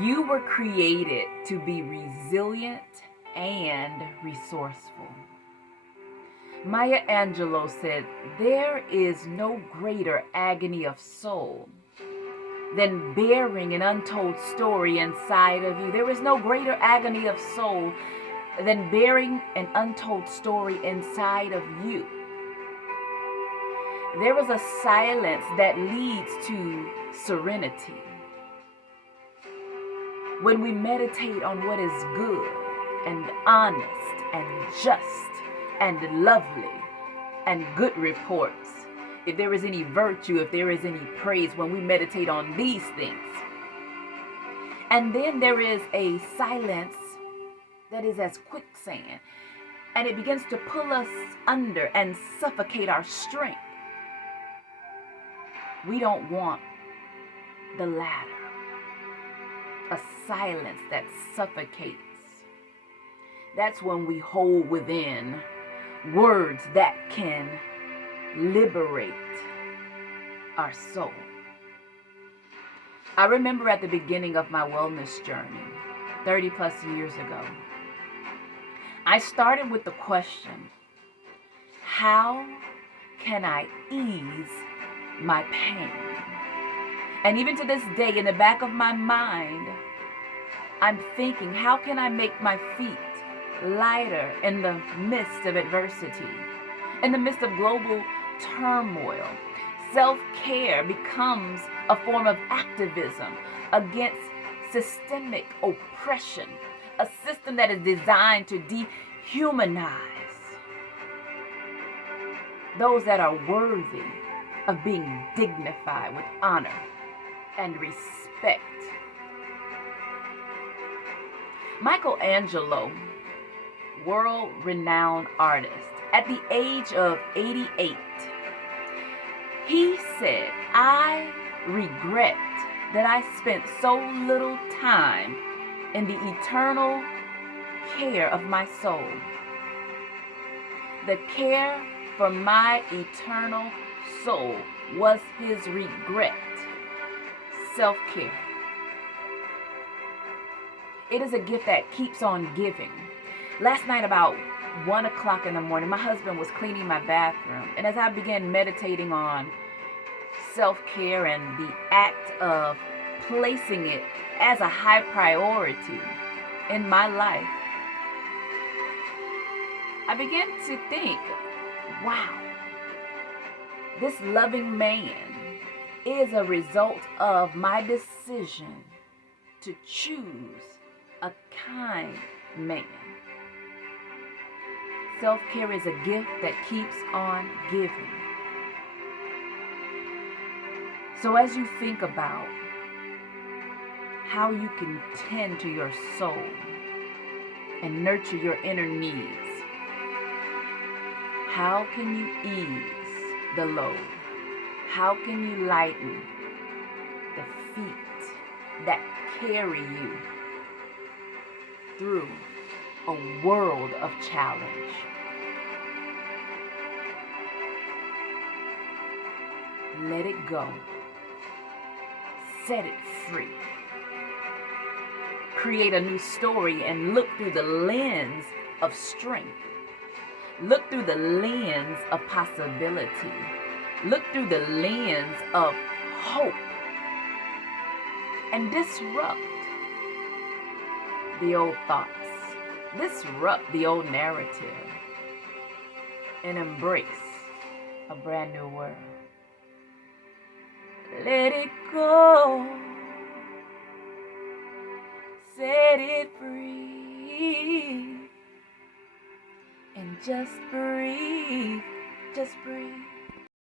You were created to be resilient and resourceful. Maya Angelou said, "There is no greater agony of soul than bearing an untold story inside of you. There is no greater agony of soul than bearing an untold story inside of you." There is a silence that leads to serenity. When we meditate on what is good and honest and just and lovely and good reports, if there is any virtue, if there is any praise, when we meditate on these things. And then there is a silence that is as quicksand, and it begins to pull us under and suffocate our strength. We don't want the latter, a silence that suffocates. That's when we hold within words that can liberate our soul. I remember at the beginning of my wellness journey, 30 plus years ago, I started with the question, how can I ease my pain? And even to this day, in the back of my mind, I'm thinking, how can I make my feet lighter in the midst of adversity, in the midst of global turmoil? Self-care becomes a form of activism against systemic oppression, a system that is designed to dehumanize those that are worthy of being dignified with honor and respect. Michelangelo, world-renowned artist, at the age of 88, he said, "I regret that I spent so little time in the eternal care of my soul." The care for my eternal soul was his regret. Self-care. It is a gift that keeps on giving. Last night about 1 o'clock in the morning, my husband was cleaning my bathroom. And as I began meditating on self-care and the act of placing it as a high priority in my life, I began to think, wow, this loving man is a result of my decision to choose a kind man. Self-care is a gift that keeps on giving. So as you think about how you can tend to your soul and nurture your inner needs, how can you ease the load? How can you lighten the feet that carry you through a world of challenge? Let it go. Set it free. Create a new story and look through the lens of strength. Look through the lens of possibility. Look through the lens of hope. And disrupt the old thoughts. Disrupt the old narrative. And embrace a brand new world. Let it go. Set it free. And just breathe. Just breathe.